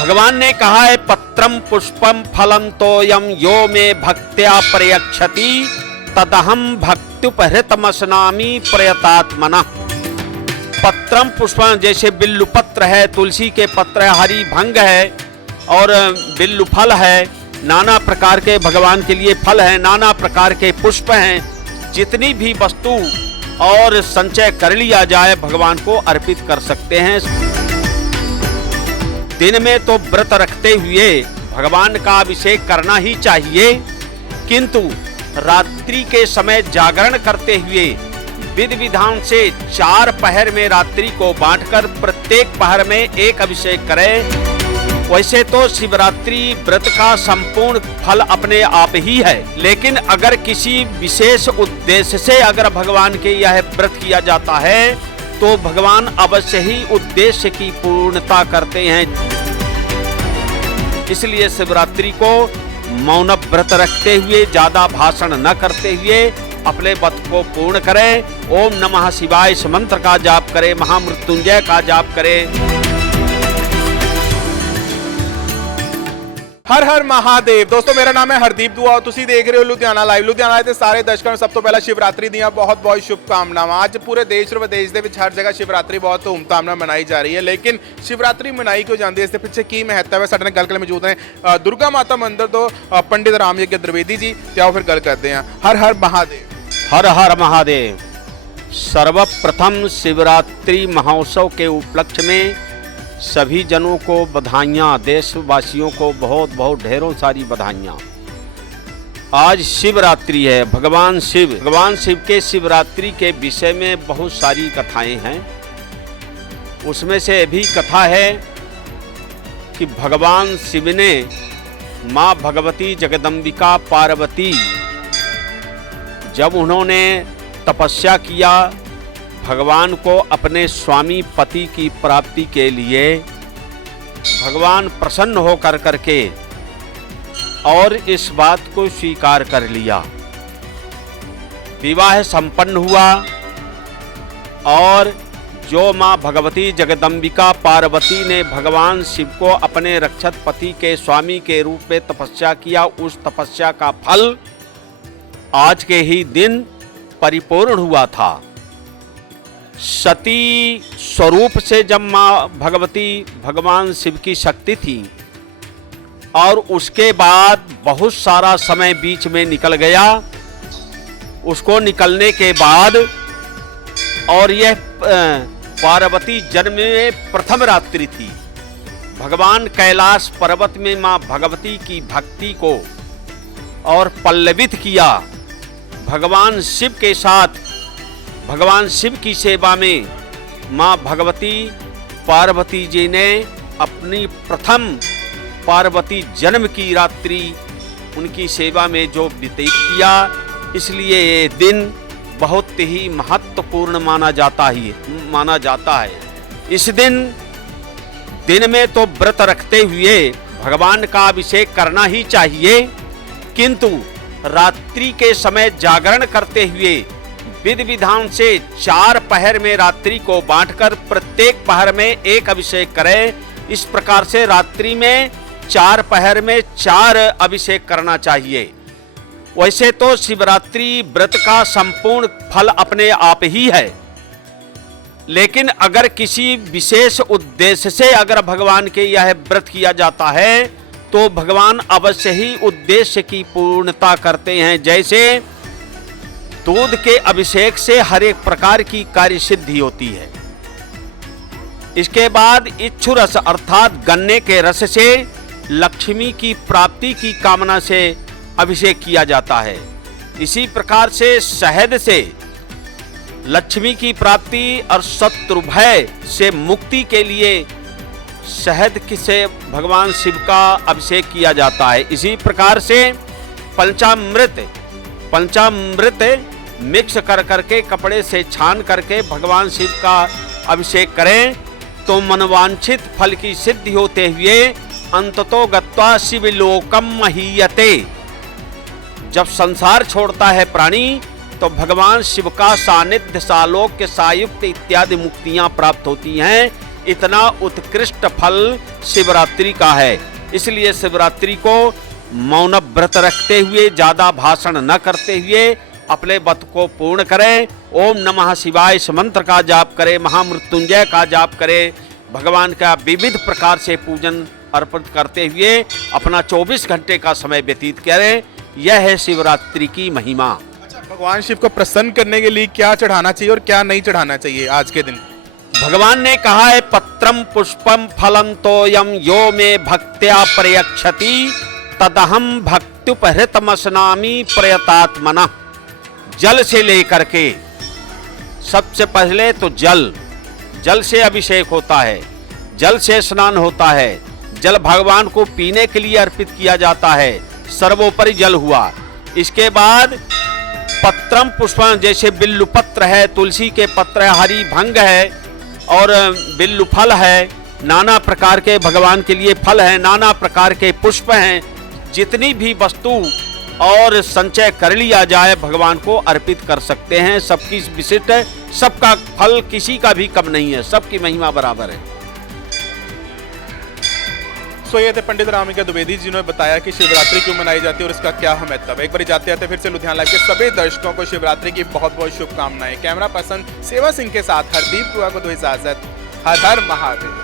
भगवान ने कहा है पत्रम पुष्पम फलम तोयम यो में भक्त्या प्रयच्छति तदहम भक्त्युपहृतमस्नामि प्रयतात्मना। पत्रम पुष्पम जैसे बिल्लु पत्र है, तुलसी के पत्र है, हरी भंग है और बिल्लु फल है, नाना प्रकार के भगवान के लिए फल है, नाना प्रकार के पुष्प हैं। जितनी भी वस्तु और संचय कर लिया जाए भगवान को अर्पित कर सकते हैं। दिन में तो व्रत रखते हुए भगवान का अभिषेक करना ही चाहिए, किंतु रात्रि के समय जागरण करते हुए विधि विधान से 4 पहर में रात्रि को बांटकर प्रत्येक पहर में एक अभिषेक करें। वैसे तो शिवरात्रि व्रत का संपूर्ण फल अपने आप ही है, लेकिन अगर किसी विशेष उद्देश्य से अगर भगवान के यह व्रत किया जाता है तो भगवान अवश्य ही उद्देश्य की पूर्णता करते हैं। इसलिए शिवरात्रि को मौन व्रत रखते हुए, ज्यादा भाषण न करते हुए अपने व्रत को पूर्ण करें। ओम नमः शिवाय इस मंत्र का जाप करें, महामृत्युंजय का जाप करें। हर हर महादेव। दोस्तों मेरा नाम है हरदीप दुआ और तुसी देख रहे हो लुधियाना लाइव। लुधियाना ਦੇ ਸਾਰੇ ਦਰਸ਼ਕਾਂ ਨੂੰ ਸਭ ਤੋਂ ਪਹਿਲਾਂ ਸ਼ਿਵਰਾਤਰੀ ਦੀਆਂ ਬਹੁਤ-ਬਹੁਤ ਸ਼ੁਭਕਾਮਨਾਵਾਂ। ਅੱਜ ਪੂਰੇ ਦੇਸ਼ ਔਰ ਵਿਦੇਸ਼ ਦੇ ਵਿੱਚ ਹਰ ਜਗ੍ਹਾ ਸ਼ਿਵਰਾਤਰੀ ਬਹੁਤ ਧੂਮਧਾਮ ਨਾਲ ਮਨਾਈ ਜਾ ਰਹੀ ਹੈ, ਲੇਕਿਨ ਸ਼ਿਵਰਾਤਰੀ ਮਨਾਈ ਕਿਉਂ ਜਾਂਦੀ ਹੈ, ਇਸ ਦੇ ਪਿੱਛੇ ਕੀ ਮਹੱਤਵ ਹੈ, ਸਾਡੇ ਨਾਲ ਗੱਲ ਕਰਨ ਮੌਜੂਦ ਨੇ ਦੁਰਗਾ ਮਾਤਾ ਮੰਦਿਰ ਤੋਂ ਪੰਡਿਤ ਰਾਮ ਯज्ञ द्विवेदी जी। ਤੇ ਆਓ ਫਿਰ ਗੱਲ ਕਰਦੇ ਹਾਂ। हर हर महादेव। हर हर महादेव। सर्वप्रथम शिवरात्रि महोत्सव के उपलक्ष्य में सभी जनों को बधाइयाँ, देशवासियों को बहुत बहुत ढेरों सारी बधाइयाँ। आज शिवरात्रि है। भगवान शिव के शिवरात्रि के विषय में बहुत सारी कथाएं हैं। उसमें से भी कथा है कि भगवान शिव ने माँ भगवती जगदम्बिका पार्वती जब उन्होंने तपस्या किया भगवान को अपने स्वामी पति की प्राप्ति के लिए, भगवान प्रसन्न होकर करके और इस बात को स्वीकार कर लिया। विवाह संपन्न हुआ और जो माँ भगवती जगदम्बिका पार्वती ने भगवान शिव को अपने रक्षक पति के स्वामी के रूप में तपस्या किया, उस तपस्या का फल आज के ही दिन परिपूर्ण हुआ था। सती स्वरूप से जब माँ भगवती भगवान शिव की शक्ति थी और उसके बाद बहुत सारा समय बीच में निकल गया, उसको निकलने के बाद और यह पार्वती जन्म में प्रथम रात्रि थी। भगवान कैलाश पर्वत में माँ भगवती की भक्ति को और पल्लवित किया। भगवान शिव के साथ भगवान शिव की सेवा में माँ भगवती पार्वती जी ने अपनी प्रथम पार्वती जन्म की रात्रि उनकी सेवा में जो व्यतीत किया, इसलिए ये दिन बहुत ही महत्वपूर्ण माना जाता है। इस दिन में तो व्रत रखते हुए भगवान का अभिषेक करना ही चाहिए, किंतु रात्रि के समय जागरण करते हुए विधि विधान से 4 पहर में रात्रि को बांटकर प्रत्येक पहर में एक अभिषेक करें। इस प्रकार से रात्रि में 4 पहर में 4 अभिषेक करना चाहिए। वैसे तो शिवरात्रि व्रत का संपूर्ण फल अपने आप ही है, लेकिन अगर किसी विशेष उद्देश्य से अगर भगवान के यह व्रत किया जाता है तो भगवान अवश्य ही उद्देश्य की पूर्णता करते हैं। जैसे दूध के अभिषेक से हर एक प्रकार की कार्य सिद्धि होती है। इसके बाद इच्छु रस अर्थात गन्ने के रस से लक्ष्मी की प्राप्ति की कामना से अभिषेक किया जाता है। इसी प्रकार से शहद से लक्ष्मी की प्राप्ति और शत्रु भय से मुक्ति के लिए शहद से भगवान शिव का अभिषेक किया जाता है। इसी प्रकार से पंचामृत मिक्स कर करके कपड़े से छान करके भगवान शिव का अभिषेक करें तो मनवांछित फल की सिद्धि होते हुए अंततो गत्वा शिवलोकम महीयते। जब संसार छोड़ता है प्राणी तो भगवान शिव का सानिध्य, सालोक्य, सायुक्त इत्यादि मुक्तियां प्राप्त होती हैं। इतना उत्कृष्ट फल शिवरात्रि का है। इसलिए शिवरात्रि को मौन व्रत रखते हुए, ज्यादा भाषण न करते हुए अपने व्रत को पूर्ण करें। ओम नमः शिवाय इस मंत्र का जाप करें, महामृत्युंजय का जाप करें, भगवान का विविध प्रकार से पूजन अर्पित करते हुए अपना 24 घंटे का समय व्यतीत करें। यह है शिवरात्रि की महिमा। भगवान शिव को प्रसन्न करने के लिए क्या चढ़ाना चाहिए और क्या नहीं चढ़ाना चाहिए आज के दिन? भगवान ने कहा है, पत्रम पुष्पम फलम तोयम यो में भक्त्या प्रयक्षति तदहम भक्त्युपहृतमस्नामि प्रयतात्मना। जल से लेकर के, सबसे पहले तो जल से अभिषेक होता है, जल से स्नान होता है, जल भगवान को पीने के लिए अर्पित किया जाता है, सर्वोपरि जल हुआ। इसके बाद पत्रम पुष्पम, जैसे बिल्लु पत्र है, तुलसी के पत्र है, हरी भंग है और बिल्लु फल है, नाना प्रकार के भगवान के लिए फल है, नाना प्रकार के पुष्प हैं। जितनी भी वस्तु और संचय कर लिया जाए भगवान को अर्पित कर सकते हैं। सबकी विशिष्ट है, सबका फल किसी का भी कम नहीं है, सबकी महिमा बराबर है। सो ये थे पंडित रामिका द्विवेदी जी ने बताया कि शिवरात्रि क्यों मनाई जाती है और इसका क्या महत्व है। एक बार जाते जाते फिर से लुधियाना लाइव के सभी दर्शकों को शिवरात्रि की बहुत बहुत शुभकामनाएं। कैमरा पर्सन सेवा सिंह के साथ हरदीप दुआ को दो इजाजत। हर हर महादेव।